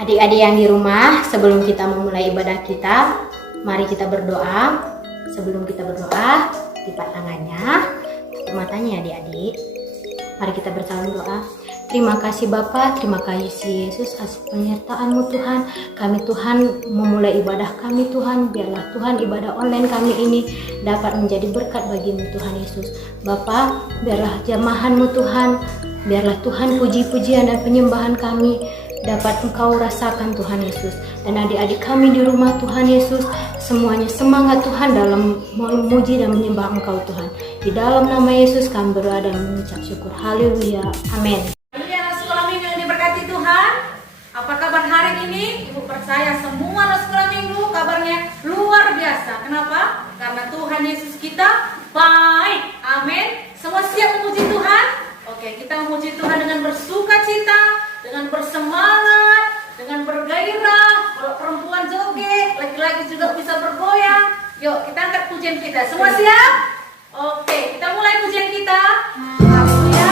Adik-adik yang di rumah, sebelum kita memulai ibadah kita, mari kita berdoa. Sebelum kita berdoa, lipat tangannya, tutup matanya adik-adik. Mari kita bersama doa. Terima kasih Bapa, terima kasih Yesus atas penyertaan-Mu Tuhan. Kami Tuhan memulai ibadah kami Tuhan, biarlah Tuhan ibadah online kami ini dapat menjadi berkat bagi-Mu Tuhan Yesus. Bapa, biarlah jamahan-Mu Tuhan, biarlah Tuhan puji-pujian dan penyembahan kami dapat Engkau rasakan Tuhan Yesus. Dan adik-adik kami di rumah Tuhan Yesus, semuanya semangat Tuhan dalam memuji dan menyembah Engkau Tuhan. Di dalam nama Yesus kami berdoa dan mengucap syukur. Haleluya. Amin. Anak sekolah minggu yang diberkati Tuhan. Apa kabar hari ini? Ibu percaya semua anak sekolah minggu kabarnya luar biasa. Kenapa? Karena Tuhan Yesus kita baik. Amin. Semua siap memuji Tuhan? Oke, kita memuji Tuhan dengan bersuka cita, dengan bersemangat, dengan bergairah. Kalau perempuan joget, laki-laki juga bisa bergoyang. Yuk, kita angkat pujian kita. Semua siap? Oke, kita mulai pujian kita. Haleluya.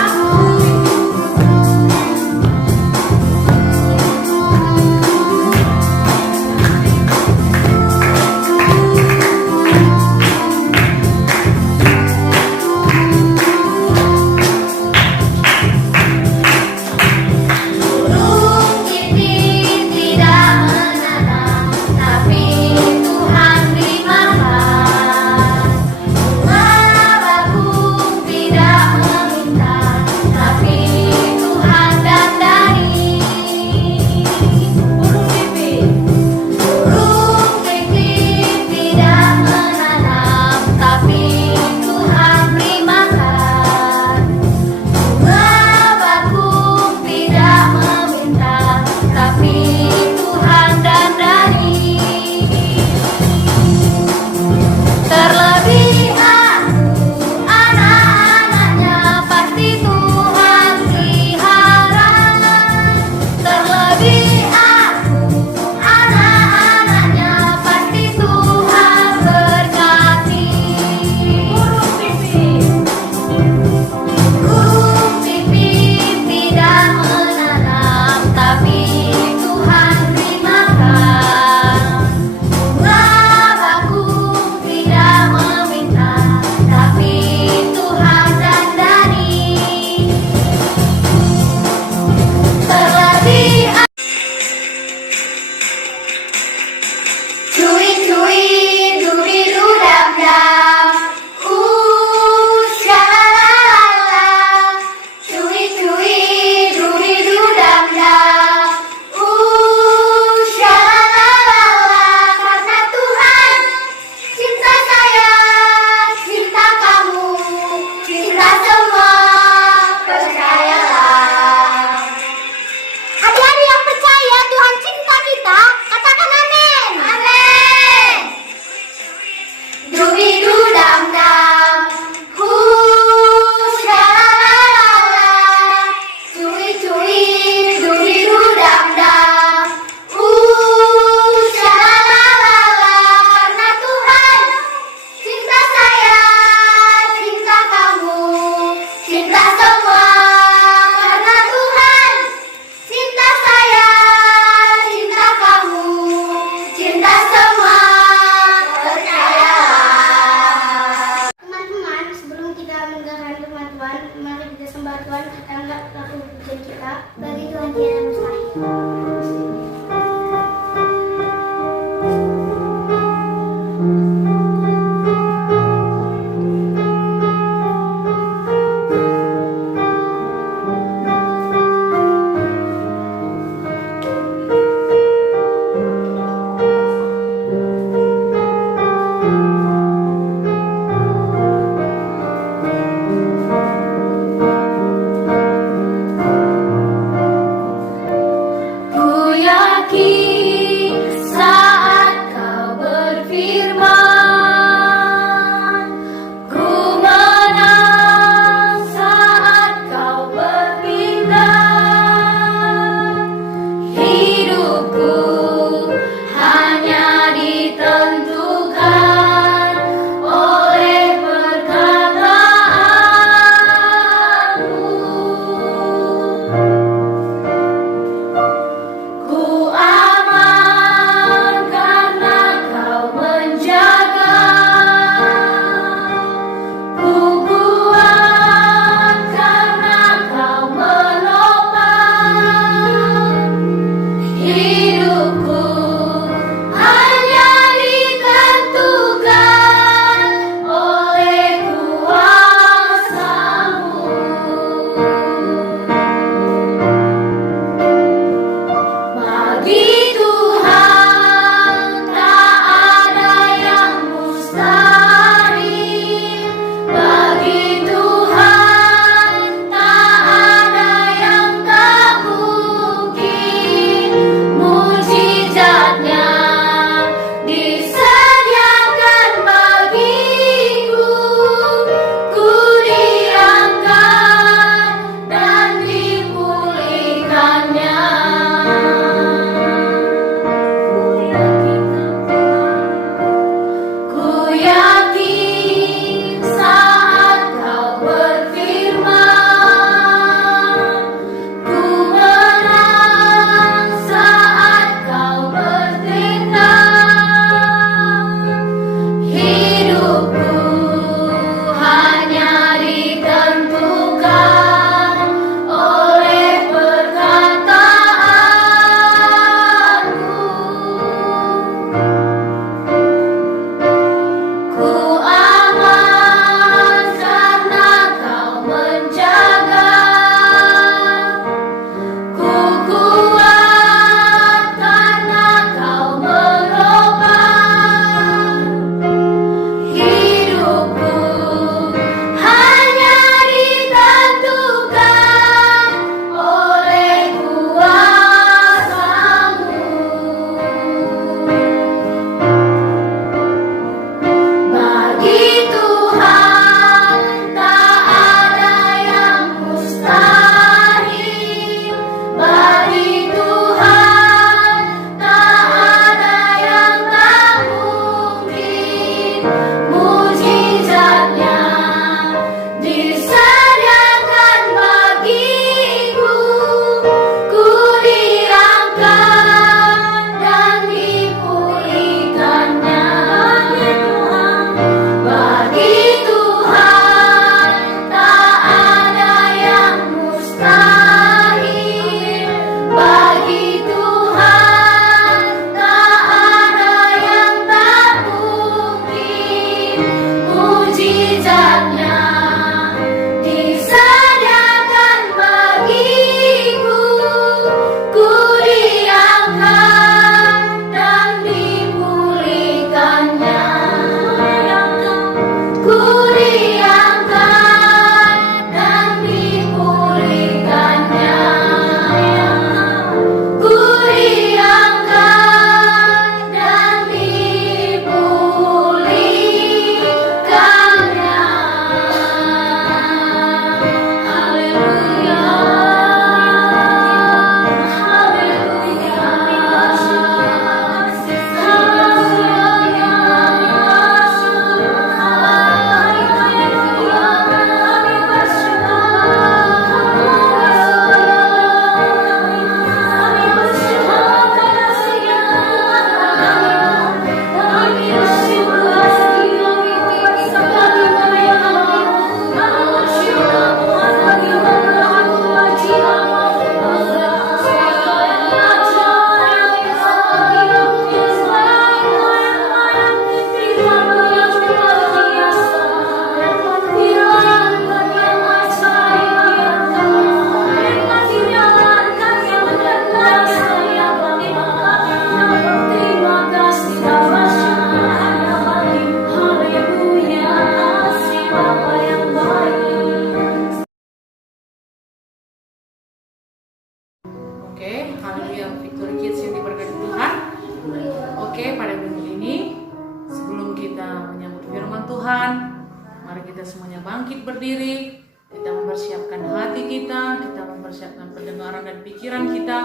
Mari kita semuanya bangkit berdiri. Kita mempersiapkan hati kita, kita mempersiapkan pendengaran dan pikiran kita,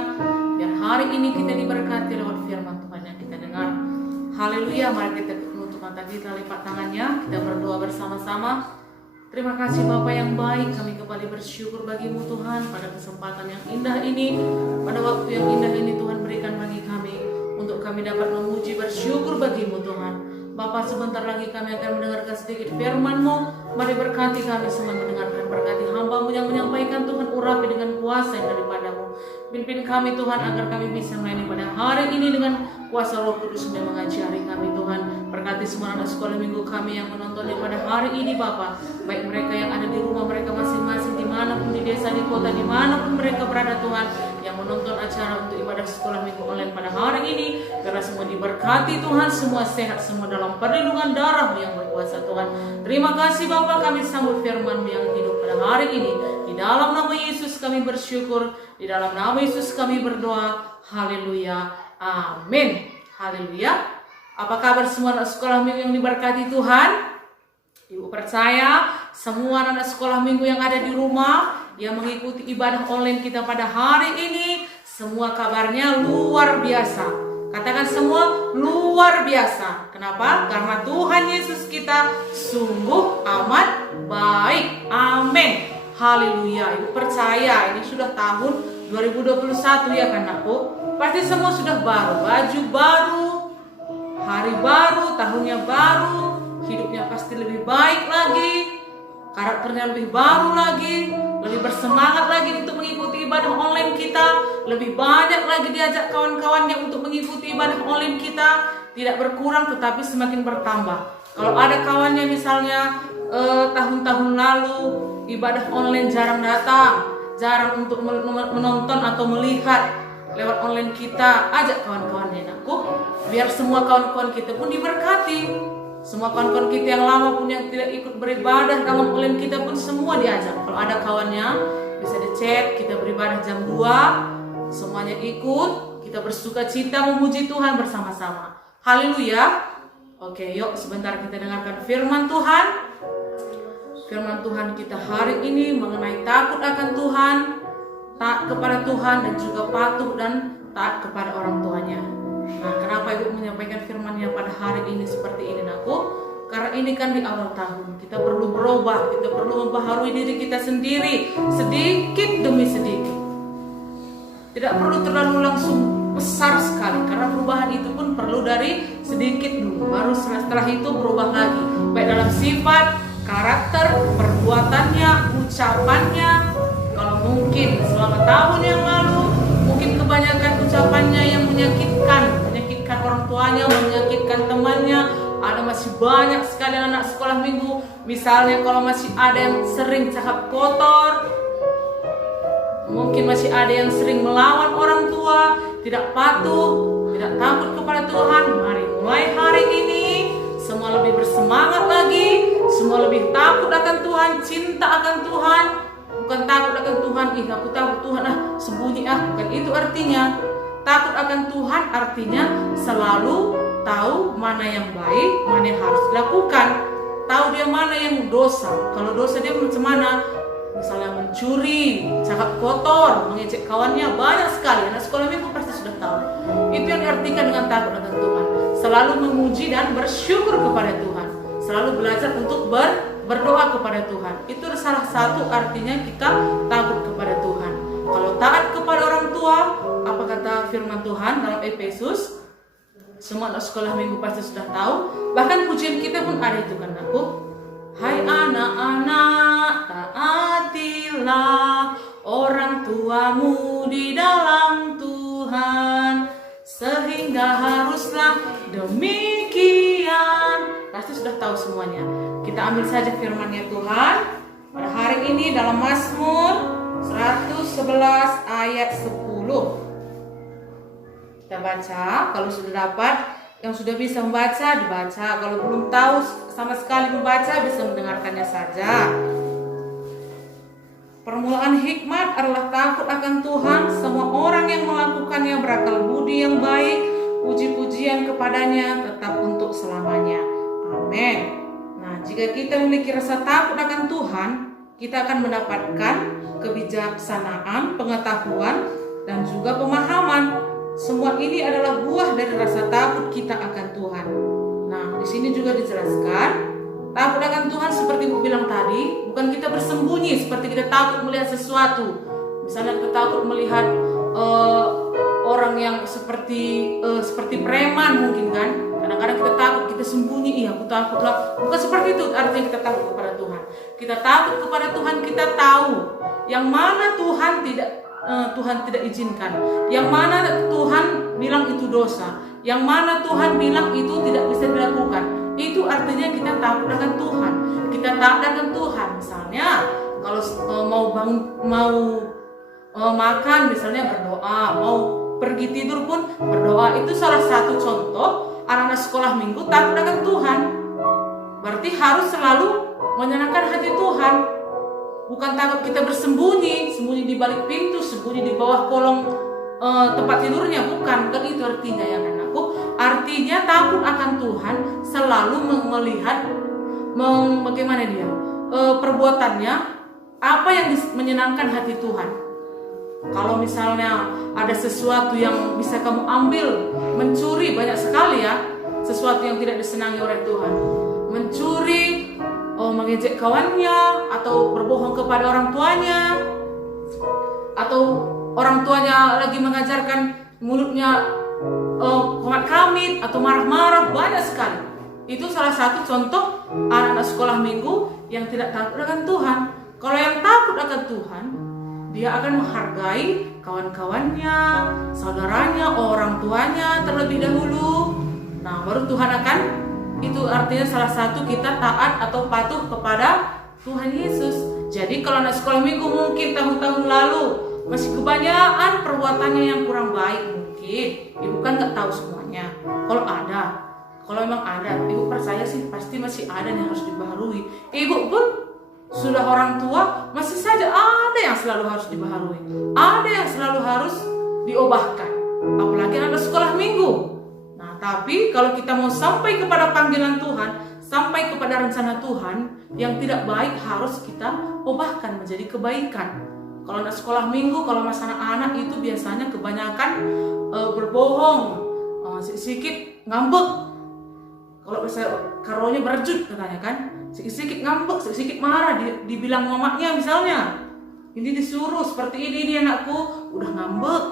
biar hari ini kita diberkati lewat firman Tuhan yang kita dengar. Haleluya, mari kita menutup mata kita, lipat tangannya, kita berdoa bersama-sama. Terima kasih Bapa yang baik, kami kembali bersyukur bagi-Mu Tuhan pada kesempatan yang indah ini, pada waktu yang indah ini Tuhan berikan bagi kami, untuk kami dapat memuji bersyukur bagi-Mu Tuhan. Bapa, sebentar lagi kami akan mendengarkan sedikit firman-Mu. Mari berkati kami semua mendengarkan, berkati hamba-Mu yang menyampaikan Tuhan, urapi dengan kuasa yang daripada-Mu. Pimpin kami Tuhan agar kami bisa melayani pada hari ini dengan kuasa Roh Kudus yang mengajari kami Tuhan. Berkati semua anak sekolah minggu kami yang menonton pada hari ini Bapa, baik mereka yang ada di rumah mereka masing-masing, dimanapun, di desa, di kota, dimanapun mereka berada Tuhan, yang menonton acara untuk ibadah sekolah minggu online pada hari ini, karena semua diberkati Tuhan, semua sehat, semua dalam perlindungan darah-Mu yang berkuasa Tuhan. Terima kasih Bapa, kami sambut firman-Mu yang hidup pada hari ini. Di dalam nama Yesus kami bersyukur, di dalam nama Yesus kami berdoa. Haleluya, amin. Haleluya. Apa kabar semua anak sekolah minggu yang diberkati Tuhan? Ibu percaya semua anak sekolah minggu yang ada di rumah yang mengikuti ibadah online kita pada hari ini, semua kabarnya luar biasa. Katakan semua luar biasa. Kenapa? Karena Tuhan Yesus kita sungguh amat baik. Amin. Haleluya. Ibu percaya ini sudah tahun 2021 ya kan aku? Pasti semua sudah baru, baju baru, hari baru, tahunnya baru, hidupnya pasti lebih baik lagi, karakternya lebih baru lagi, lebih bersemangat lagi untuk mengikuti ibadah online kita, lebih banyak lagi diajak kawan-kawannya untuk mengikuti ibadah online kita, tidak berkurang tetapi semakin bertambah. Kalau ada kawannya misalnya tahun-tahun lalu ibadah online jarang datang, jarang untuk menonton atau melihat lewat online kita, ajak kawan-kawannya aku, biar semua kawan-kawan kita pun diberkati. Semua kawan-kawan kita yang lama pun yang tidak ikut beribadah dalam online kita pun semua diajak. Kalau ada kawannya bisa di-chat, kita beribadah jam 2, semuanya ikut, kita bersuka cita memuji Tuhan bersama-sama. Haleluya. Oke, yuk sebentar kita dengarkan firman Tuhan. Firman Tuhan kita hari ini mengenai takut akan Tuhan, taat kepada Tuhan, dan juga patuh dan taat kepada orang tuanya. Nah, kenapa Ibu menyampaikan firman-Nya pada hari ini seperti ini, Nakku? Karena ini kan di awal tahun, kita perlu berubah, kita perlu membaharui diri kita sendiri, sedikit demi sedikit. Tidak perlu terlalu langsung besar sekali, karena perubahan itu pun perlu dari sedikit dulu, baru setelah itu berubah lagi, baik dalam sifat, karakter, perbuatannya, ucapannya. Kalau mungkin selama tahun yang lalu, mungkin kebanyakan ucapannya yang menyakitkan orang tuanya, menyakitkan temannya. Ada masih banyak sekali anak sekolah minggu, misalnya kalau masih ada yang sering cakap kotor, mungkin masih ada yang sering melawan orang tua, tidak patuh, tidak takut kepada Tuhan. Mari mulai hari ini semua lebih bersemangat lagi, semua lebih takut akan Tuhan, cinta akan Tuhan. Bukan takut akan Tuhan, aku takut Tuhan, sembunyi bukan itu artinya. Takut akan Tuhan artinya selalu tahu mana yang baik, mana yang harus dilakukan, tahu dia mana yang dosa. Kalau dosa dia macam mana? Misalnya mencuri, cakap kotor, mengejek kawannya, banyak sekali. Anak sekolah minggu pasti sudah tahu. Itu yang diartikan dengan takut akan Tuhan. Selalu memuji dan bersyukur kepada Tuhan. Selalu belajar untuk berdoa kepada Tuhan. Itu salah satu artinya kita takut kepada Tuhan. Kalau taat kepada orang tua, apa kata firman Tuhan dalam Efesus? Semua anak sekolah minggu pasti sudah tahu. Bahkan pujian kita pun ada itu kan aku. Hai anak-anak, taatilah orang tuamu di dalam Tuhan, sehingga haruslah demikian. Pasti sudah tahu semuanya. Kita ambil saja firman-Nya Tuhan pada hari ini dalam Mazmur 111 ayat 10. Kita baca, kalau sudah dapat, yang sudah bisa membaca dibaca, kalau belum tahu sama sekali membaca bisa mendengarkannya saja. Permulaan hikmat adalah takut akan Tuhan. Semua orang yang melakukannya berakal budi yang baik. Puji-pujian kepadanya tetap untuk selamanya. Amin. Nah, jika kita memiliki rasa takut akan Tuhan, kita akan mendapatkan kebijaksanaan, pengetahuan, dan juga pemahaman. Semua ini adalah buah dari rasa takut kita akan Tuhan. Nah, di sini juga dijelaskan, takut akan Tuhan seperti Ibu bilang tadi, bukan kita bersembunyi seperti kita takut melihat sesuatu. Misalnya kita takut melihat orang yang seperti preman mungkin kan. Kadang-kadang kita takut, kita sembunyi, aku takut lah. Bukan seperti itu artinya kita takut kepada Tuhan. Kita takut kepada Tuhan, kita tahu yang mana Tuhan tidak izinkan, yang mana Tuhan bilang itu dosa, yang mana Tuhan bilang itu tidak bisa dilakukan. Itu artinya kita takut akan Tuhan. Kita taat akan Tuhan. Misalnya kalau mau makan misalnya berdoa, mau pergi tidur pun berdoa. Itu salah satu contoh anak-anak sekolah minggu takut akan Tuhan. Berarti harus selalu menyenangkan hati Tuhan. Bukan takut kita sembunyi di balik pintu, sembunyi di bawah kolong tempat tidurnya, bukan. Kan itu artinya ya anakku. Artinya takut akan Tuhan selalu melihat bagaimana dia perbuatannya, apa yang menyenangkan hati Tuhan. Kalau misalnya ada sesuatu yang bisa kamu ambil, mencuri banyak sekali ya, sesuatu yang tidak disenangi oleh Tuhan. Mencuri, mengejek kawannya, atau berbohong kepada orang tuanya, atau orang tuanya lagi mengajarkan mulutnya komat kamit atau marah-marah, banyak sekali. Itu salah satu contoh anak-anak sekolah minggu yang tidak takut akan Tuhan. Kalau yang takut akan Tuhan, dia akan menghargai kawan-kawannya, saudaranya, orang tuanya terlebih dahulu. Nah, baru Tuhan akan, itu artinya salah satu kita taat atau patuh kepada Tuhan Yesus. Jadi kalau anak sekolah minggu mungkin tahun-tahun lalu masih kebanyakan perbuatannya yang kurang baik mungkin. Ibu kan nggak tahu semuanya. Kalau memang ada, ibu percaya sih pasti masih ada yang harus dibaharui. Ibu pun sudah orang tua, masih saja ada yang selalu harus dibaharui, ada yang selalu harus diubahkan, apalagi anak sekolah minggu. Nah, tapi kalau kita mau sampai kepada panggilan Tuhan, sampai kepada rencana Tuhan, yang tidak baik harus kita ubahkan menjadi kebaikan. Kalau anak sekolah minggu, kalau masa anak-anak itu biasanya kebanyakan berbohong, sedikit ngambek. Kalau misalnya karonya berjut katanya kan, sedikit ngambek, sedikit marah, dibilang mamanya misalnya, ini disuruh seperti ini anakku, udah ngambek.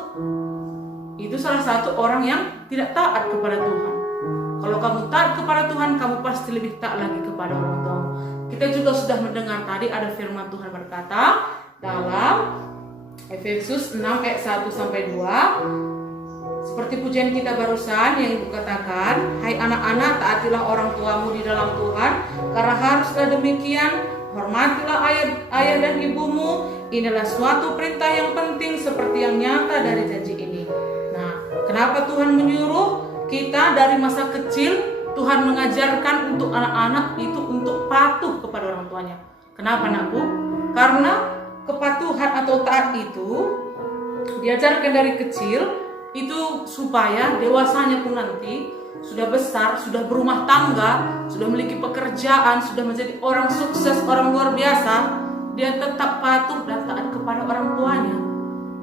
Itu salah satu orang yang tidak taat kepada Tuhan. Kalau kamu taat kepada Tuhan, kamu pasti lebih taat lagi kepada orang tua. Kita juga sudah mendengar tadi ada firman Tuhan berkata dalam Efesus 6 ayat 1-2. Seperti pujian kita barusan yang Ibu katakan, hai anak-anak, taatilah orang tuamu di dalam Tuhan, karena haruslah demikian. Hormatilah ayah dan ibumu. Inilah suatu perintah yang penting seperti yang nyata dari janji ini. Nah, kenapa Tuhan menyuruh kita dari masa kecil? Tuhan mengajarkan untuk anak-anak itu untuk patuh kepada orang tuanya. Kenapa anakku? Karena kepatuhan atau taat itu diajarkan dari kecil, itu supaya dewasanya pun nanti sudah besar, sudah berumah tangga, sudah memiliki pekerjaan, sudah menjadi orang sukses, orang luar biasa, dia tetap patuh dan taat kepada orang tuanya.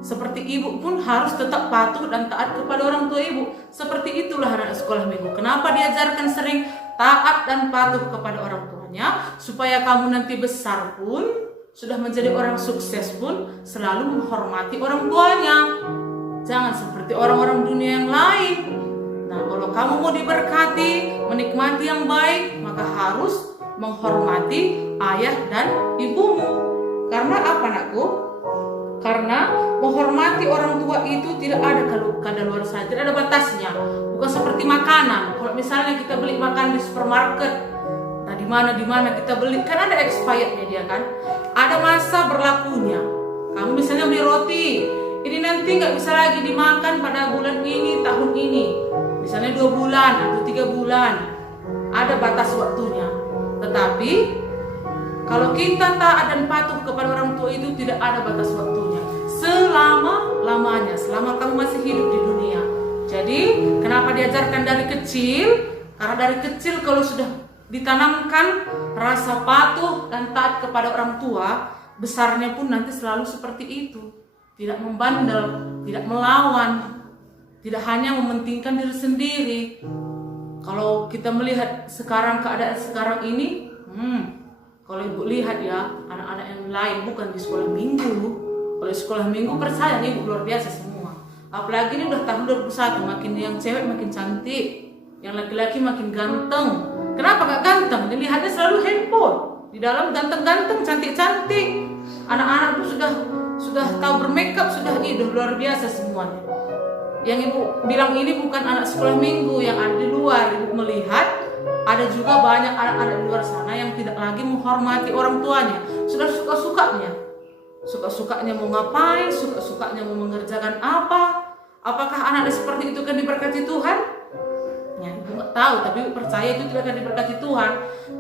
Seperti ibu pun harus tetap patuh dan taat kepada orang tua ibu. Seperti itulah anak sekolah minggu. Kenapa diajarkan sering taat dan patuh kepada orang tuanya? Supaya kamu nanti besar pun, sudah menjadi orang sukses pun, selalu menghormati orang tuanya. Jangan seperti orang-orang dunia yang lain. Nah, kalau kamu mau diberkati, menikmati yang baik, maka harus menghormati ayah dan ibumu. Karena apa anakku? Karena menghormati orang tua itu tidak ada kadaluarsa, tidak ada batasnya. Bukan seperti makanan. Kalau misalnya kita beli makan di supermarket, nah di mana kita beli, kan ada expirednya dia kan. Ada masa berlakunya. Kamu misalnya beli roti, ini nanti nggak bisa lagi dimakan pada bulan ini, tahun ini. Misalnya 2 bulan atau 3 bulan. Ada batas waktunya. Tetapi kalau kita taat dan patuh kepada orang tua itu tidak ada batas waktunya. Selama-lamanya, selama kamu masih hidup di dunia. Jadi kenapa diajarkan dari kecil? Karena dari kecil kalau sudah ditanamkan rasa patuh dan taat kepada orang tua, besarnya pun nanti selalu seperti itu. Tidak membandel, tidak melawan, tidak hanya mementingkan diri sendiri. Kalau kita melihat sekarang keadaan sekarang ini, kalau ibu lihat ya, anak-anak yang lain bukan di sekolah minggu. Kalau sekolah minggu percaya ibu luar biasa semua. Apalagi ini udah tahun 2021, makin yang cewek makin cantik, yang laki-laki makin ganteng. Kenapa gak ganteng? Dilihatnya selalu handphone. Di dalam ganteng-ganteng, cantik-cantik. Anak-anak tuh sudah tahu bermakeup, sudah luar biasa semuanya. Yang ibu bilang ini bukan anak sekolah minggu yang ada di luar. Ibu melihat ada juga banyak anak-anak di luar sana yang tidak lagi menghormati orang tuanya. Sudah suka-sukanya mau ngapain, suka-sukanya mau mengerjakan apa. Apakah anak seperti itu kan diberkati Tuhan? Ya, ibu nggak tahu, tapi ibu percaya itu tidak akan diberkati Tuhan.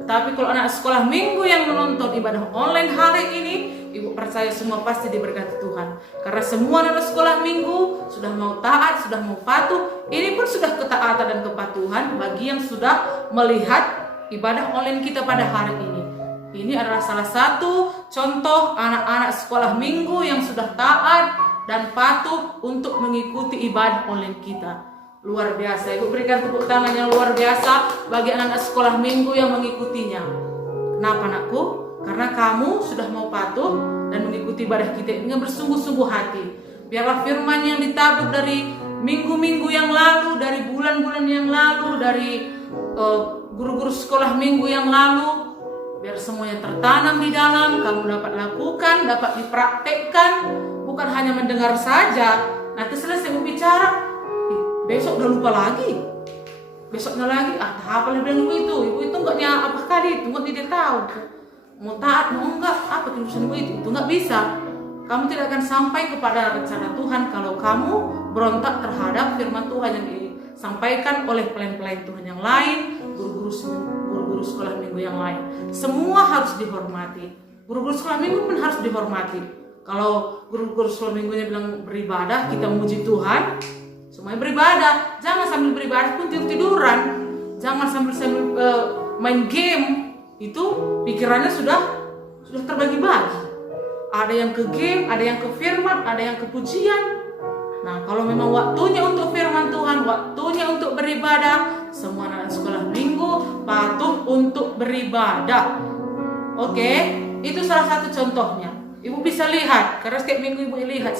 Tetapi kalau anak sekolah minggu yang menonton ibadah online hari ini, ibu percaya semua pasti diberkati Tuhan. Karena semua anak sekolah minggu sudah mau taat, sudah mau patuh. Ini pun sudah ketaatan dan kepatuhan bagi yang sudah melihat ibadah online kita pada hari ini. Ini adalah salah satu contoh anak-anak sekolah minggu yang sudah taat dan patuh untuk mengikuti ibadah online kita. Luar biasa, ibu berikan tepuk tangan yang luar biasa bagi anak-anak sekolah minggu yang mengikutinya. Kenapa anakku? Karena kamu sudah mau patuh dan mengikuti ibadah kita dengan bersungguh-sungguh hati. Biarlah firman yang ditabur dari minggu-minggu yang lalu, dari bulan-bulan yang lalu, dari guru-guru sekolah minggu yang lalu, biar semuanya tertanam di dalam, kamu dapat lakukan, dapat dipraktekkan, bukan hanya mendengar saja. Nanti selesai berbicara, besok udah lupa lagi. Besoknya lagi, apa yang bilang ibu itu enggaknya apa kali itu, enggak dia tahu. Mau taat, mau enggak, apa urusan ibu itu enggak bisa. Kamu tidak akan sampai kepada rencana Tuhan kalau kamu berontak terhadap firman Tuhan yang disampaikan oleh pelayan-pelayan Tuhan yang lain, guru-guru sekolah minggu yang lain. Semua harus dihormati. Guru-guru sekolah minggu pun harus dihormati. Kalau guru-guru sekolah minggunya bilang beribadah, kita memuji Tuhan, semuanya beribadah. Jangan sambil beribadah pun tidur-tiduran. Jangan sambil main game. Itu pikirannya sudah terbagi-bagi. Ada yang ke game, ada yang ke firman, ada yang ke pujian. Nah, kalau memang waktunya untuk firman Tuhan, waktunya untuk beribadah, semua anak sekolah minggu patuh untuk beribadah. Oke, itu salah satu contohnya. Ibu bisa lihat, karena setiap minggu ibu lihat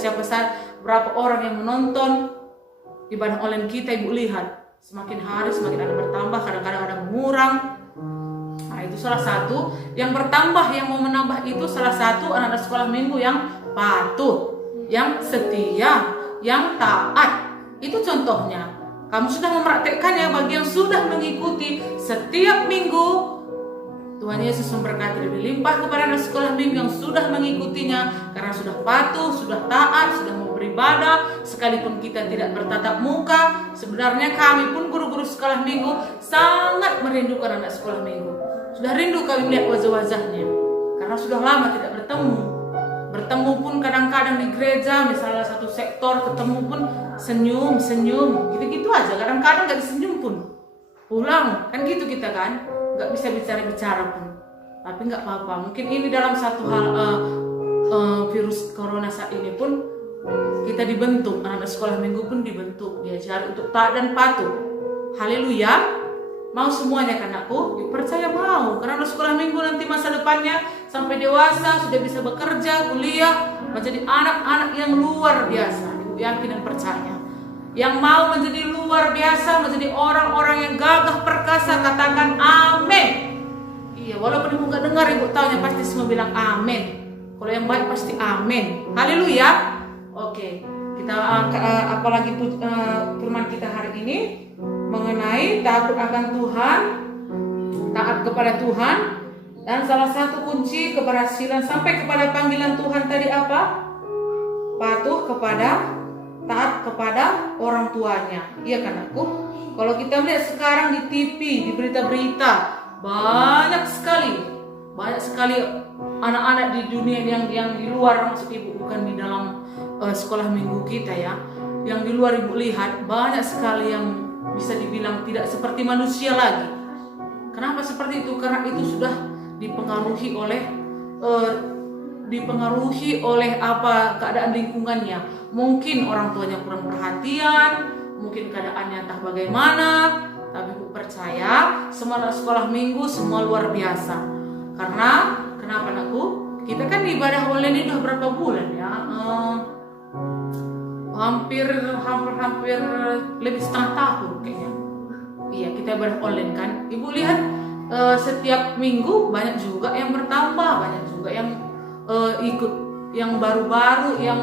berapa orang yang menonton ibadah online kita. Ibu lihat semakin hari semakin ada bertambah, kadang-kadang ada mengurang. Nah, itu salah satu yang bertambah, yang mau menambah itu salah satu anak-anak sekolah minggu yang patuh, yang setia, yang taat. Itu contohnya. Kamu sudah mempraktekkannya bagi yang sudah mengikuti setiap minggu. Tuhan Yesus memberkati lebih limpah kepada anak sekolah minggu yang sudah mengikutinya, karena sudah patuh, sudah taat, sudah mau beribadah. Sekalipun kita tidak bertatap muka, sebenarnya kami pun guru-guru sekolah minggu sangat merindukan anak sekolah minggu. Sudah rindu kami melihat wajah-wajahnya, karena sudah lama tidak bertemu. Bertemu pun kadang-kadang di gereja, misalnya satu sektor ketemu pun senyum, gitu-gitu aja. Kadang-kadang gak disenyum pun, pulang, kan gitu kita kan, gak bisa bicara-bicara pun. Tapi gak apa-apa, mungkin ini dalam satu hal virus corona saat ini pun kita dibentuk, anak-anak sekolah minggu pun dibentuk, diajari untuk taat dan patuh. Haleluya. Mau semuanya kan aku? Percaya mau, karena anak sekolah minggu nanti masa depannya sampai dewasa sudah bisa bekerja, kuliah, menjadi anak-anak yang luar biasa. Ibu yakin dan percaya. Yang mau menjadi luar biasa, menjadi orang-orang yang gagah perkasa, katakan amin. Iya, walaupun ibu gak dengar, ibu tahunya pasti semua bilang amin. Kalau yang baik pasti amin. Haleluya. Oke, kita apalagi firman kita hari ini mengenai takut akan Tuhan, taat kepada Tuhan, dan salah satu kunci keberhasilan sampai kepada panggilan Tuhan tadi apa? Patuh kepada, taat kepada orang tuanya. Iya kan aku? Kalau kita melihat sekarang di TV, di berita-berita, banyak sekali anak-anak di dunia yang di luar, maksud ibu bukan di dalam sekolah minggu kita ya, yang di luar ibu lihat banyak sekali yang bisa dibilang tidak seperti manusia lagi. Kenapa seperti itu? Karena itu sudah dipengaruhi oleh apa keadaan lingkungannya. Mungkin orang tuanya kurang perhatian, mungkin keadaannya entah bagaimana, tapi Bu percaya semua anak sekolah minggu semua luar biasa. Karena kenapa anakku? Kita kan ibadah online ini udah berapa bulan ya? Hampir lebih setengah tahun kayaknya. Iya, kita ibadah online kan. Ibu lihat setiap minggu banyak juga yang bertambah, banyak juga yang ikut, yang baru-baru, yang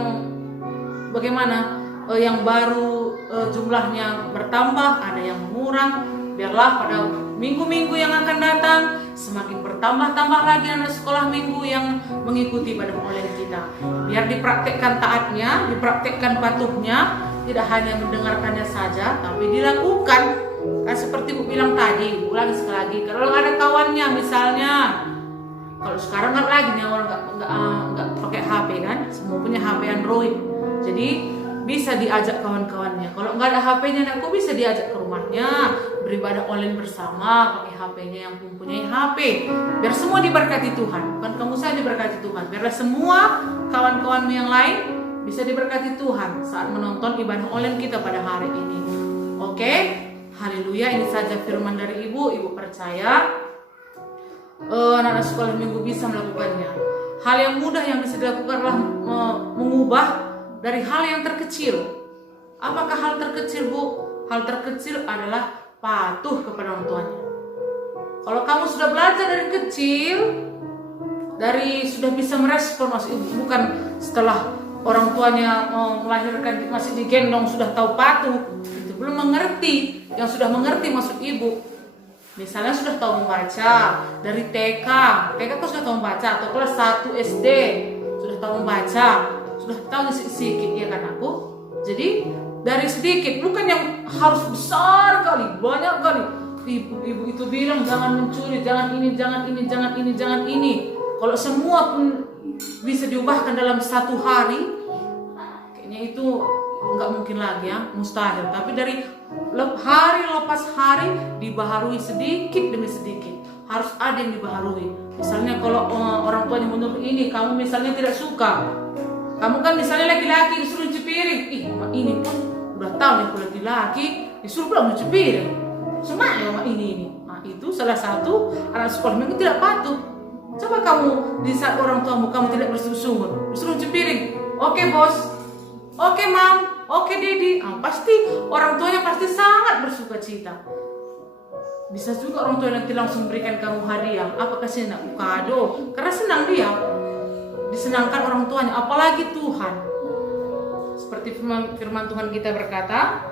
bagaimana, yang baru jumlahnya bertambah, ada yang mengurang. Biarlah pada minggu-minggu yang akan datang semakin bertambah-tambah lagi anak sekolah minggu yang mengikuti ibadah online kita. Biar dipraktekkan taatnya, dipraktekkan patuhnya, tidak hanya mendengarkannya saja, tapi dilakukan. Kan seperti Bu bilang tadi, ulangi sekali lagi. Kalau ada kawannya misalnya, kalau sekarang nggak lagi nih orang nggak pakai HP kan, semua punya HP Android. Jadi bisa diajak kawan-kawannya. Kalau nggak ada HP-nya, aku bisa diajak ke rumahnya beribadah online bersama pakai HP-nya yang mempunyai HP. Biar semua diberkati Tuhan. Bukan kamu saja diberkati Tuhan. Biarlah semua kawan-kawanmu yang lain bisa diberkati Tuhan saat menonton ibadah online kita pada hari ini. Oke, haleluya. Ini saja firman dari Ibu. Ibu percaya anak-anak sekolah minggu bisa melakukannya. Hal yang mudah yang bisa dilakukan adalah mengubah dari hal yang terkecil. Apakah hal terkecil, Bu? Hal terkecil adalah patuh kepada orang tuanya. Kalau kamu sudah belajar dari kecil, sudah bisa merespon, bukan setelah orang tuanya melahirkan masih digendong sudah tahu patuh, itu belum mengerti. Yang sudah mengerti maksud Ibu, misalnya sudah tahu membaca dari TK kan sudah tahu membaca, atau kelas 1 SD sudah tahu membaca, sudah tahu sedikit ya kan aku. Jadi dari sedikit, bukan yang harus besar kali, banyak kali. Ibu itu bilang jangan mencuri, jangan ini, jangan ini, jangan ini, jangan ini. Kalau semua pun bisa diubahkan dalam satu hari, kayaknya itu nggak mungkin lagi ya, mustahil. Tapi dari hari lepas hari dibaharui sedikit demi sedikit. Harus ada yang dibaharui. Misalnya kalau orang tuanya menurut ini, kamu misalnya tidak suka. Kamu kan misalnya laki-laki disuruh cuci piring, ini pun udah tahu nih kalau laki-laki disuruh pulang cuci piring. Semangat ya ini. Nah, itu salah satu anak sekolah minggu tidak patuh. Coba kamu di saat orang tuamu kamu tidak bersungguh-sungguh, disuruh cuci piring. Oke bos, oke mam, oke dedi. Pasti orang tuanya pasti sangat bersuka cita. Bisa juga orang tua nanti langsung berikan kamu hadiah. Apa kasih nak kado? Karena senang dia. Disenangkan orang tuanya, apalagi Tuhan. Seperti firman Tuhan kita berkata,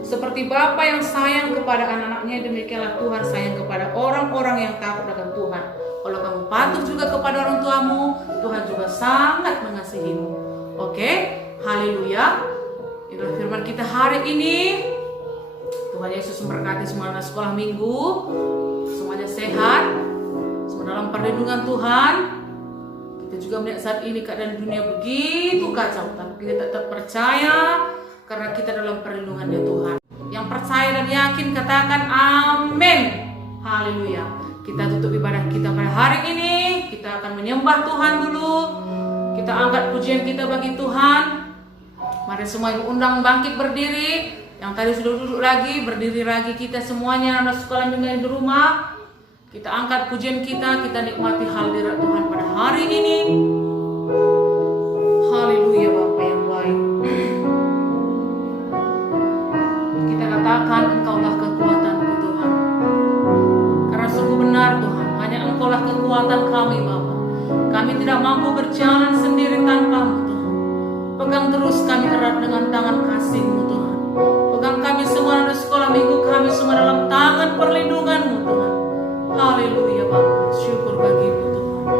seperti Bapa yang sayang kepada anak-anaknya, demikianlah Tuhan sayang kepada orang-orang yang takut akan Tuhan. Kalau kamu patuh juga kepada orang tuamu, Tuhan juga sangat mengasihimu. Oke, haleluya. Itulah firman kita hari ini. Tuhan Yesus memberkati semua anak sekolah minggu, semuanya sehat, semua dalam perlindungan Tuhan. Kita juga melihat saat ini keadaan dunia begitu kacau, tapi kita tetap percaya karena kita dalam perlindungan-Nya Tuhan. Yang percaya dan yakin katakan amin. Haleluya. Kita tutup ibadah kita pada hari ini. Kita akan menyembah Tuhan dulu. Kita angkat pujian kita bagi Tuhan. Mari semua ibu undang bangkit berdiri. Yang tadi sudah duduk lagi, berdiri lagi kita semuanya anak sekolah minggu di rumah. Kita angkat pujian kita nikmati hadirat Tuhan pada hari ini. Haleluya Bapa yang baik. Kita katakan Engkaulah kekuatanku Tuhan. Karena sungguh benar Tuhan, hanya Engkaulah kekuatan kami Bapa. Kami tidak mampu berjalan sendiri tanpa-Mu Tuhan. Pegang terus kami erat dengan tangan kasih-Mu Tuhan. Pegang kami semua anak sekolah minggu kami semua dalam tangan perlindungan-Mu Tuhan. Haleluya Bapa, syukur bagi-Mu Tuhan.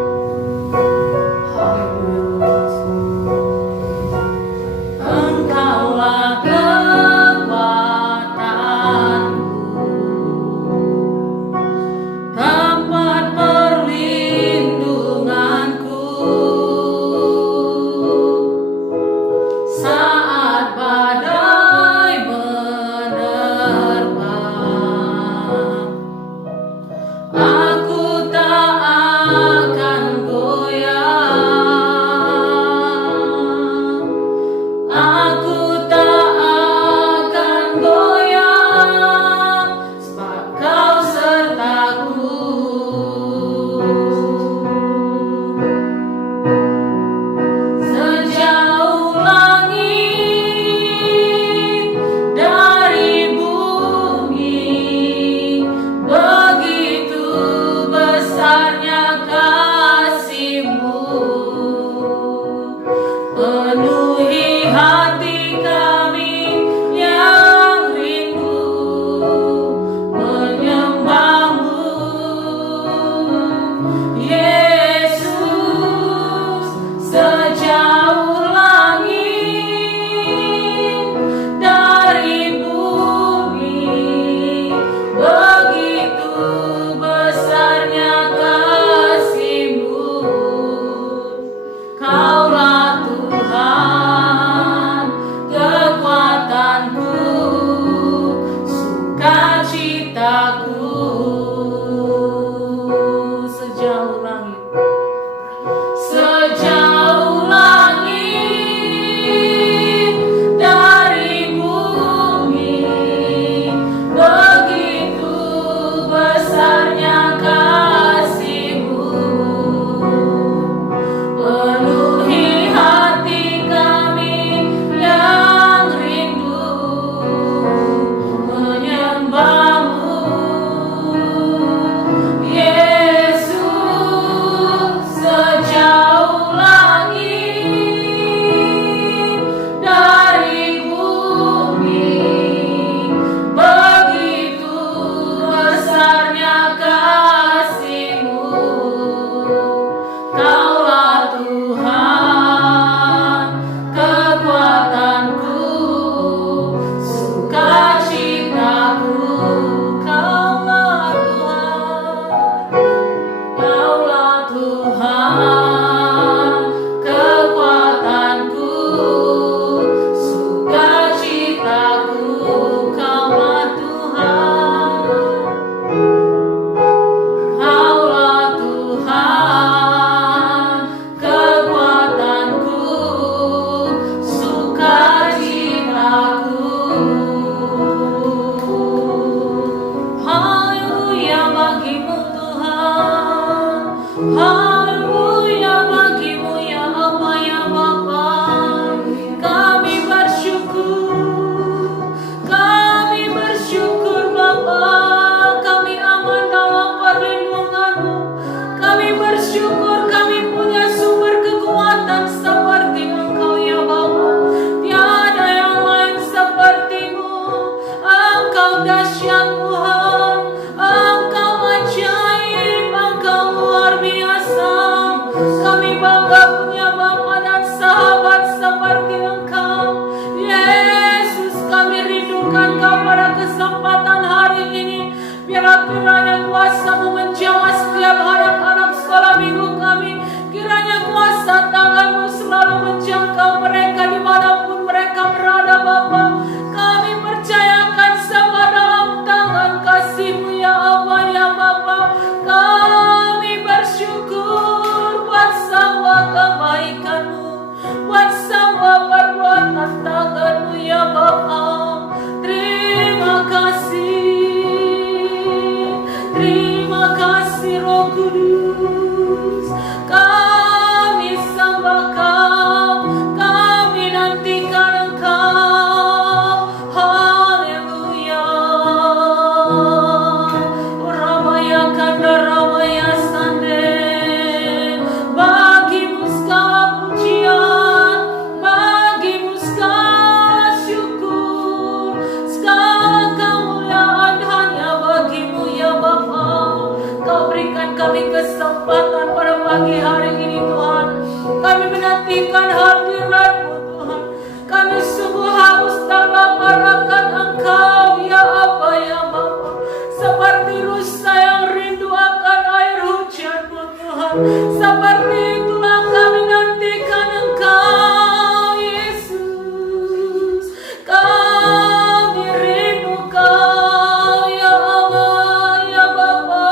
nantikan hadirat-Mu Tuhan. Kami sungguh haus dan lapar akan Engkau ya Aba ya Bapa. Seperti rusa yang rindu akan air hujan-Mu Tuhan. Seperti itulah kami nantikan Engkau Yesus. Kami rindu Kau ya Allah ya Bapa.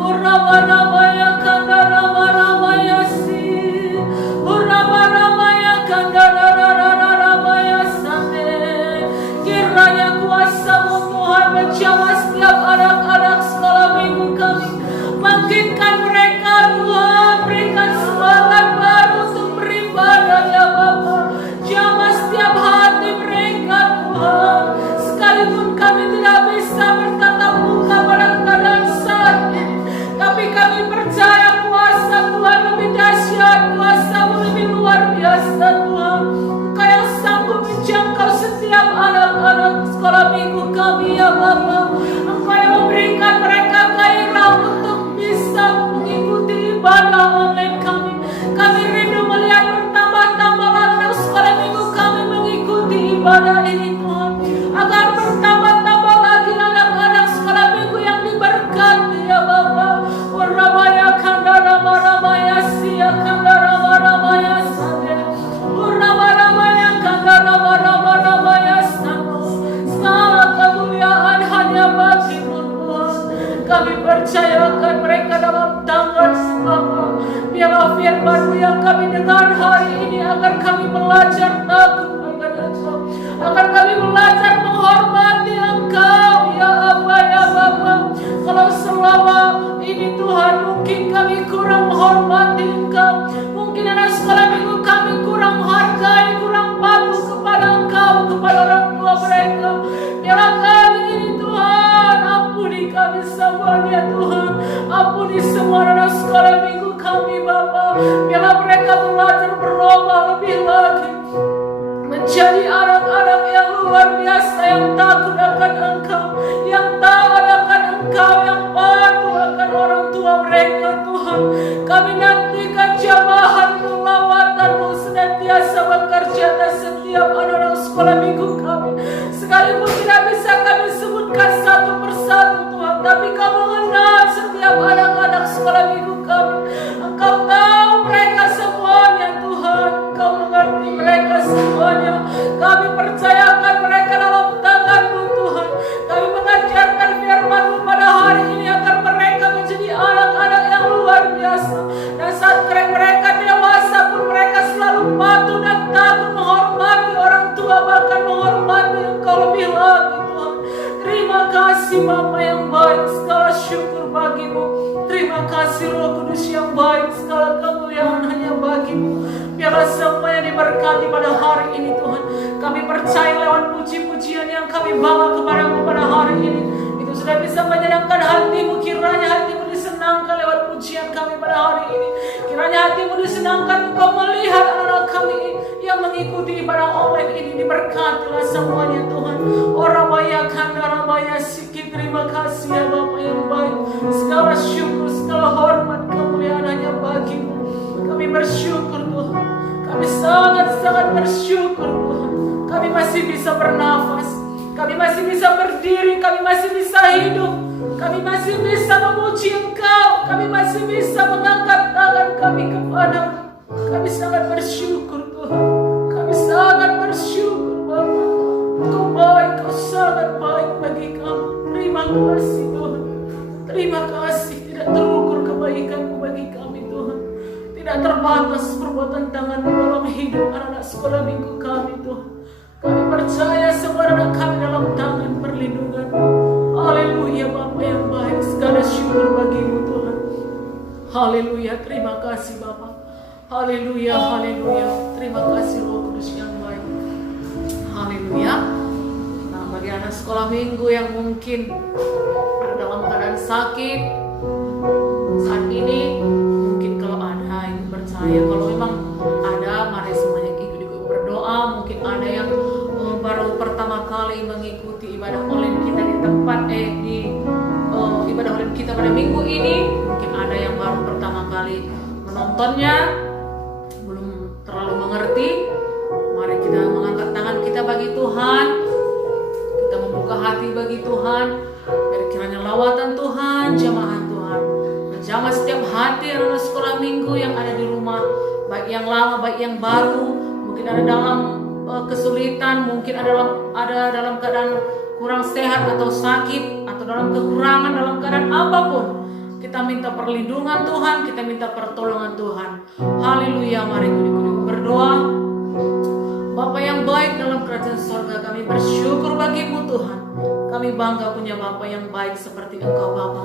Uraba-raba ya kanda raba-raba ya si. Uraba-raba ya kanda raba-raba ya sate. Kiranya kuasa-Mu Tuhan menjamah setiap anak-anak sekolah minggu kami. Bangkitkan mereka Tuhan, berikan semangat baru untuk beribadah ya Bapa. Jamah setiap hati mereka Tuhan. Sekalipun kami tidak bisa bertatap muka pada keadaan saat ini, tapi kami percaya kuasa Tuhan lebih dahsyat, kuasa-Mu lebih luar biasa Tuhan. Engkau yang sanggup menjangkau setiap anak-anak sekolah minggu kami ya Bapa. Engkau yang memberikan mereka gairah untuk bisa mengikuti ibadah online kami. Kami rindu melihat bertambah-tambah anak sekolah minggu kami mengikuti ibadah ini Tuhan. Agar bertambah-tambah lagi anak-anak sekolah minggu yang diberkati ya Bapa. Urabaya kanda rama-ramaya siya kanda rama-ramaya sade. Uraba-ramaya kanda rama-ramaya sano. Segala kemuliaan hanya bagi-Mu Tuhan. Kami percayakan mereka dalam tangan Bapa. Biarlah firman-Mu yang kami dengar hari ini agar kami belajar takut akan Engkau, agar kami belajar menghormati Engkau ya Aba ya Bapa. Kalau selama ini Tuhan mungkin kami kurang menghormati Engkau, mungkin anak sekolah minggu kami kurang menghargai, kurang patuh kepada Engkau, kepada orang tua mereka. Biarlah kali ini Tuhan ampuni kami semuanya Tuhan. Ampuni semua anak sekolah minggu kami Bapa. Biarlah mereka belajar berlomba lebih lagi menjadi anak-anak yang luar biasa, yang takut akan Engkau, yang taat akan Engkau, yang patuh akan orang tua mereka Tuhan. Kami nantikan jamahan-Mu, lawatan-Mu senantiasa bekerja atas setiap anak-anak sekolah minggu kami. Sekalipun tidak bisa kami sebutkan satu persatu Tuhan, tapi Kau mengenal setiap anak-anak sekolah minggu kami. Engkau tahu mereka semuanya Tuhan. Engkau mengerti mereka semuanya. Kami percayakan mereka dalam tangan-Mu Tuhan. Kami mengajarkan firman-Mu pada hari ini agar mereka menjadi anak-anak yang luar biasa. Dan saat mereka dewasa pun mereka selalu patuh dan takut menghormati orang tua, bahkan menghormati Engkau lebih lagi Tuhan. Terima kasih Bapa yang baik, segala syukur bagi-Mu. Terima kasih Roh Kudus yang baik, segala kemuliaan hanya bagi-Mu. Biarlah semuanya diberkati pada hari ini Tuhan. Kami percaya lewat puji-pujian yang kami bawa kepada-Mu pada hari ini, itu sudah bisa menyenangkan hati-Mu. Kiranya hati-Mu disenangkan lewat pujian kami pada hari ini. Kiranya hati-Mu disenangkan Engkau melihat anak-anak kami yang mengikuti ibadah online ini. Diberkatilah semuanya Tuhan. Orabaya kanda rabaya siki. Terima kasih ya Bapa yang baik. Segala syukur, segala hormat, kemuliaan hanya bagi-Mu. Kami bersyukur Tuhan. Kami sangat-sangat bersyukur Tuhan. Kami masih bisa bernafas. Kami masih bisa berdiri. Kami masih bisa hidup. Kami masih bisa memuji Engkau. Kami masih bisa mengangkat tangan kami kepada-Mu. Kami sangat bersyukur Tuhan. Kami sangat bersyukur Bapa. Engkau baik, Engkau sangat baik bagi kami. Terima kasih Tuhan. Terima kasih, tidak terukur kebaikan-Mu bagi kami Tuhan. Tidak terbatas perbuatan tangan-Mu dalam hidup anak-anak sekolah minggu kami Tuhan. Kami percaya semua anak kami dalam tangan perlindungan-Mu. Haleluya Bapa yang baik, segala syukur bagi-Mu Tuhan. Haleluya, terima kasih Bapa. Haleluya, haleluya. Terima kasih Roh Kudus yang baik. Haleluya. Nah, bagi anak sekolah minggu yang mungkin ada dalam keadaan sakit saat ini, mungkin kalau ada yang percaya, kalau memang ada, mari semuanya ikut berdoa. Mungkin ada yang baru pertama kali mengikuti ibadah online kita di tempat ibadah online kita pada minggu ini. Mungkin ada yang baru pertama kali menontonnya. lama baik yang baru, mungkin ada dalam kesulitan, mungkin ada dalam keadaan kurang sehat atau sakit atau dalam kekurangan, dalam keadaan apapun. Kita minta perlindungan Tuhan, kita minta pertolongan Tuhan. Haleluya, mari kudus berdoa. Bapa yang baik dalam kerajaan sorga, kami bersyukur bagimu Tuhan. Kami bangga punya Bapa yang baik seperti Engkau Bapa.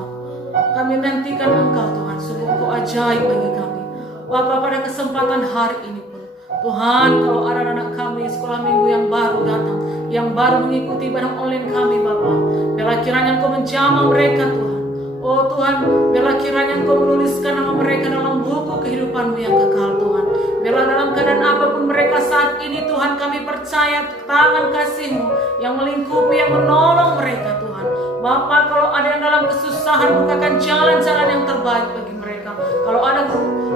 Kami nantikan Engkau Tuhan, sungguh Engkau ajaib bagi kami. Bapa, pada kesempatan hari ini pun Tuhan, kalau ada anak kami sekolah minggu yang baru datang, yang baru mengikuti ibadah online kami Bapa, biarlah kiranya Engkau menjamah mereka Tuhan. Oh Tuhan, biarlah kiranya Engkau menuliskan nama mereka dalam buku kehidupan-Mu yang kekal Tuhan. Biarlah dalam keadaan apapun mereka saat ini Tuhan, kami percaya tangan kasih-Mu yang melingkupi, yang menolong mereka Tuhan. Bapa, kalau ada yang dalam kesusahan, bukakan jalan-jalan yang terbaik bagi mereka. Kalau ada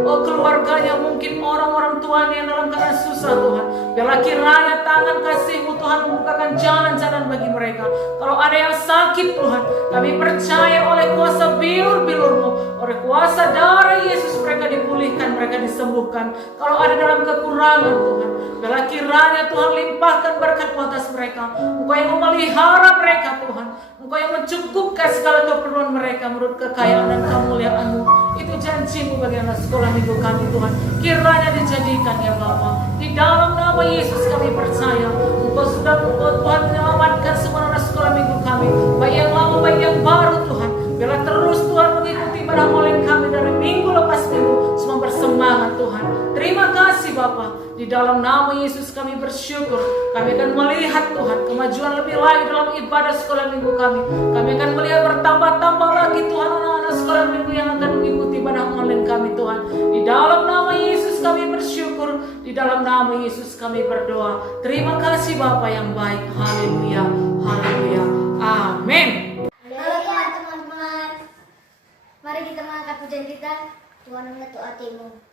keluarganya, mungkin orang-orang Tuhan yang dalam keadaan susah Tuhan, biarlah kiranya tangan kasih-Mu Tuhan membukakan jalan-jalan bagi mereka. Kalau ada yang sakit Tuhan, kami percaya oleh kuasa bilur-bilur-Mu, oleh kuasa darah Yesus mereka dipulihkan, mereka disembuhkan. Kalau ada dalam kekurangan Tuhan, biarlah kiranya Tuhan limpahkan berkat-Mu atas mereka. Engkau yang memelihara mereka Tuhan, Engkau yang mencukupkan segala keperluan mereka menurut kekayaan dan kemuliaan-Mu. Itu janji-Mu bagi anak sekolah minggu kami Tuhan. Kiranya dijadikan ya Bapa. Di dalam nama Yesus kami percaya Engkau sudah Tuhan menyelamatkan semua anak sekolah minggu kami, baik yang lama baik yang baru Tuhan. Biarlah terus Tuhan mengikuti ibadah online kami dari minggu lepas minggu, semua bersemangat Tuhan. Terima kasih Bapa. Di dalam nama Yesus kami bersyukur. Kami akan melihat Tuhan kemajuan lebih lagi dalam ibadah sekolah minggu kami. Kami akan melihat bertambah-tambah lagi Tuhan anak-anak sekolah minggu yang akan mengikuti ibadah online kami Tuhan. Di dalam nama Yesus kami bersyukur. Di dalam nama Yesus kami berdoa. Terima kasih Bapa yang baik. Haleluya. Haleluya. Amin. Halo teman-teman, mari kita mengangkat pujian kita. Tuhan mengetuk hatimu. Tuhan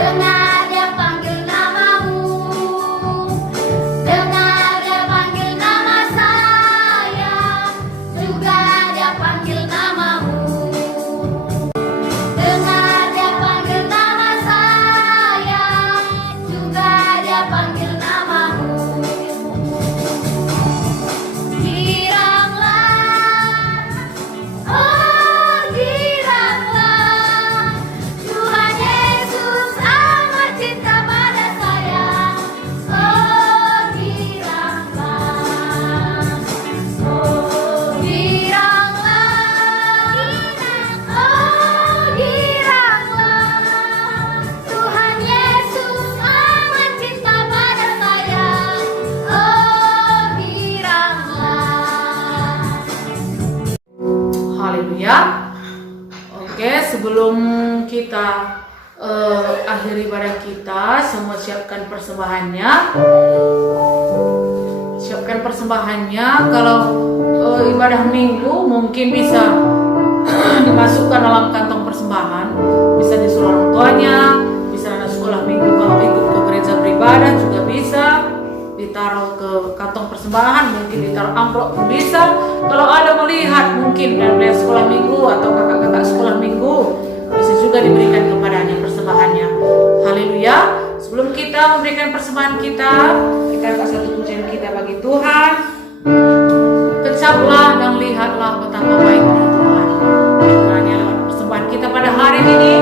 dengar dia panggil namamu, dengar dia panggil nama saya, juga dia panggil namamu, dengar dia panggil nama saya, juga dia panggil namamu. Giranglah, oh giranglah, Tuhan Yesus amat cinta pada saya. Oh giranglah, oh giranglah, oh giranglah, Tuhan Yesus amat cinta pada saya. Oh giranglah. Haleluya. Oke, sebelum kita akhiri ibadah kita, semua siapkan persembahannya. Siapkan persembahannya. Kalau ibadah minggu mungkin bisa dimasukkan dalam kantong persembahan, bisa disuruh orang tuanya, bisa anak sekolah minggu kalau ikut ke gereja beribadah juga bisa ditaruh ke kantong persembahan, mungkin ditaruh amplop pun bisa. Kalau ada melihat mungkin dari sekolah minggu atau kakak-kakak sekolah minggu, bisa juga diberikan kepadanya persembahannya. Haleluya. Sebelum kita memberikan persembahan kita angkat satu pujian kita bagi Tuhan. Kecaplah dan lihatlah betapa baiknya Tuhan. Kiranya lewat persembahan kita pada hari ini,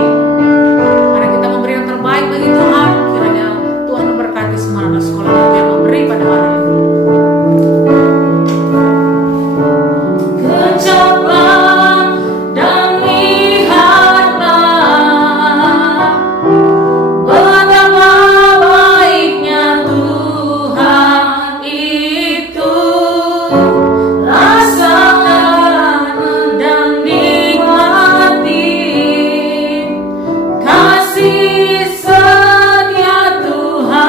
karena kita memberi yang terbaik bagi Tuhan, kiranya Tuhan memberkati semua anak sekolah yang memberi pada hari ini. Kecaplah dan lihatlah betapa baiknya Tuhan itu. Rasakan dan nikmati kasih setia Tuhan.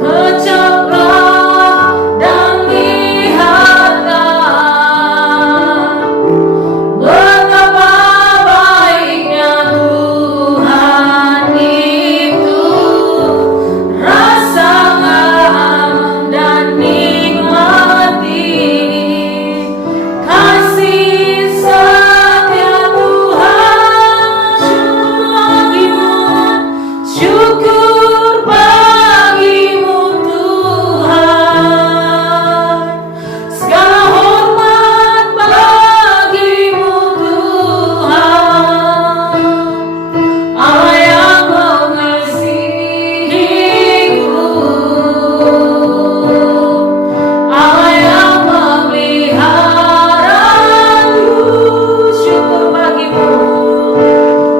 Kecaplah dan lihatlah betapa baiknya Tuhan itu. Rasakan dan nikmati kasih setia Tuhan. Syukur bagimu Tuhan, segala hormat bagimu Tuhan, Allah yang mengasihiku, Allah yang memeliharaku. Syukur bagimu,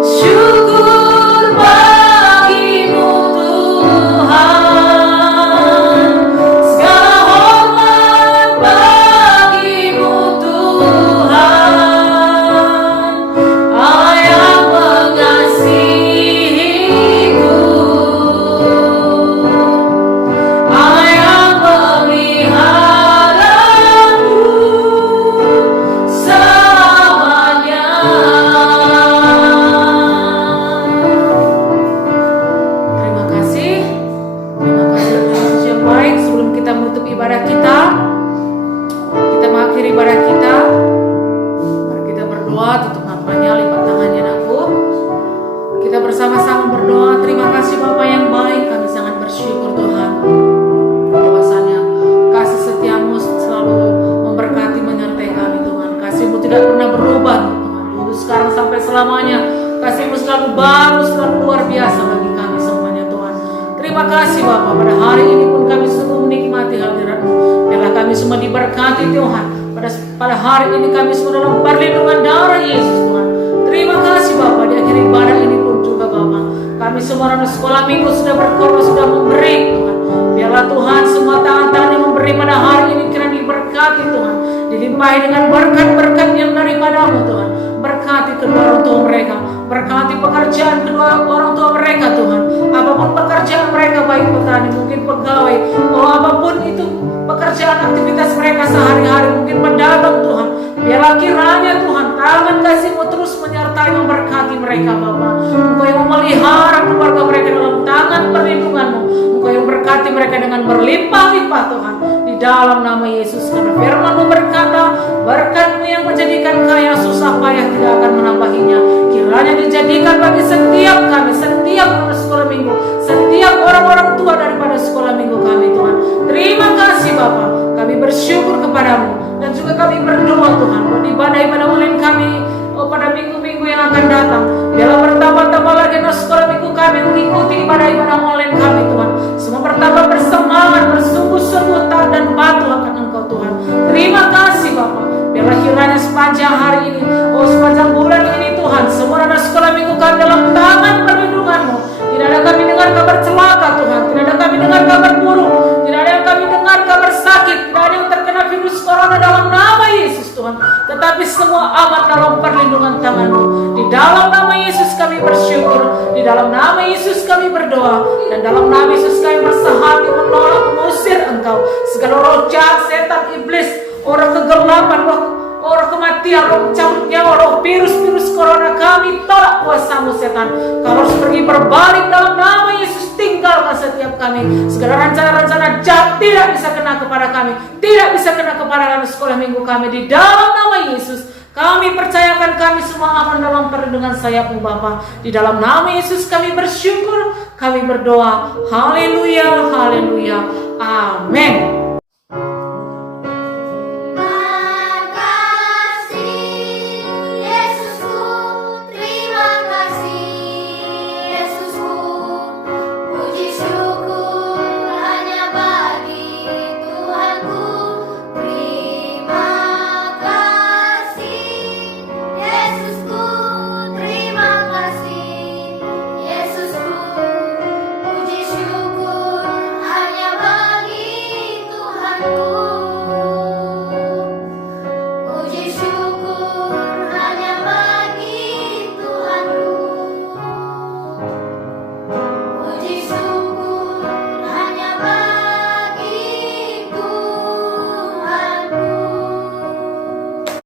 syukur bagimu Tuhan, segala hormat bagimu Tuhan, Allah yang mengasihiku, Allah yang memeliharaku selamanya. Terima kasih atas yang baik. Sebelum kita menutup ibadah kita mengakhiri ibadah kita, mari kita berdoa. Tutup matanya, lipat tangannya anakku. Kita bersama-sama berdoa. Terima kasih Bapa yang baik, kami sangat bersyukur Tuhan, bahwasanya kasih setiamu selalu memberkati menyertai kami Tuhan. Kasih-Mu tidak pernah berubah Tuhan, dulu sekarang sampai selamanya. Kasih-Mu selalu baru, selalu luar biasa bagi kami semuanya Tuhan. Terima kasih Bapa, pada hari ini pun kami sungguh menikmati hadirat-Mu. Biarlah kami semua diberkati Tuhan. Pada hari ini kami semua dalam perlindungan darah Yesus Tuhan. Terima kasih Bapa, di akhir ibadah ini pun juga Bapa, kami semua anak sekolah minggu sudah berkorban, sudah memberi Tuhan. Biarlah Tuhan semua tangan-tangan yang memberi pada hari ini kiranya diberkati Tuhan, dilimpahi dengan berkat-berkat yang daripada-Mu Tuhan. Berkati kedua orang tua mereka, berkati pekerjaan kedua orang tua mereka Tuhan. Apapun pekerjaan mereka, baik petani, mungkin pegawai, apapun itu pekerjaan aktivitas mereka sehari-hari, mungkin pedagang Tuhan. Biarlah kiranya Tuhan tangan kasih kasih-Mu terus menyertai memberkati mereka Bapa. Engkau yang memelihara keluarga mereka dalam tangan perlindungan-Mu. Engkau yang berkati mereka dengan berlimpah-limpah Tuhan. Di dalam nama Yesus, karena firman-Mu berkata, berkat-Mu yang menjadikan kaya susah payah tidak akan menambahinya. Kiranya dijadikan bagi setiap kami, setiap anak sekolah minggu, setiap orang-orang tua daripada sekolah minggu kami Tuhan. Terima kasih Bapa, kami bersyukur kepadamu. Dan juga kami berdoa Tuhan, buat ibadah-ibadah online kami pada minggu-minggu yang akan datang. Biarlah bertambah-tambah lagi anak sekolah minggu kami mengikuti ibadah-ibadah online kami Tuhan. Semua bertambah bersemangat, bersungguh-sungguh taat dan patuh akan Engkau Tuhan. Terima kasih Bapa. Biarlah kiranya sepanjang hari ini, sepanjang bulan ini Tuhan, semua anak sekolah minggu kami dalam tangan perlindungan-Mu. Tidak ada kami dengar kabar celaka Tuhan, tidak ada kami dengar kabar buruk, tidak ada yang kami dengar kabar sakit, tidak ada yang terkena virus corona dalam nama Yesus Tuhan. Tetapi semua amat dalam perlindungan tangan-Mu. Di dalam nama Yesus kami bersyukur, di dalam nama Yesus kami berdoa, dan dalam nama Yesus kami bersahati menolak mengusir Engkau segala roh jahat, setan, iblis, orang kegelapan, roh kematian, roh cabut nyawa, roh virus corona, kami tolak kuasa-Mu setan. Kau harus pergi berbalik dalam nama Yesus. Tinggalkan setiap kami. Segala rencana-rencana jahat tidak bisa kena kepada kami, tidak bisa kena kepada anak sekolah minggu kami. Di dalam nama Yesus kami percayakan kami semua aman dalam perlindungan sayap-Mu Bapa. Di dalam nama Yesus kami bersyukur, kami berdoa. Haleluya, haleluya, amin. Yesusku,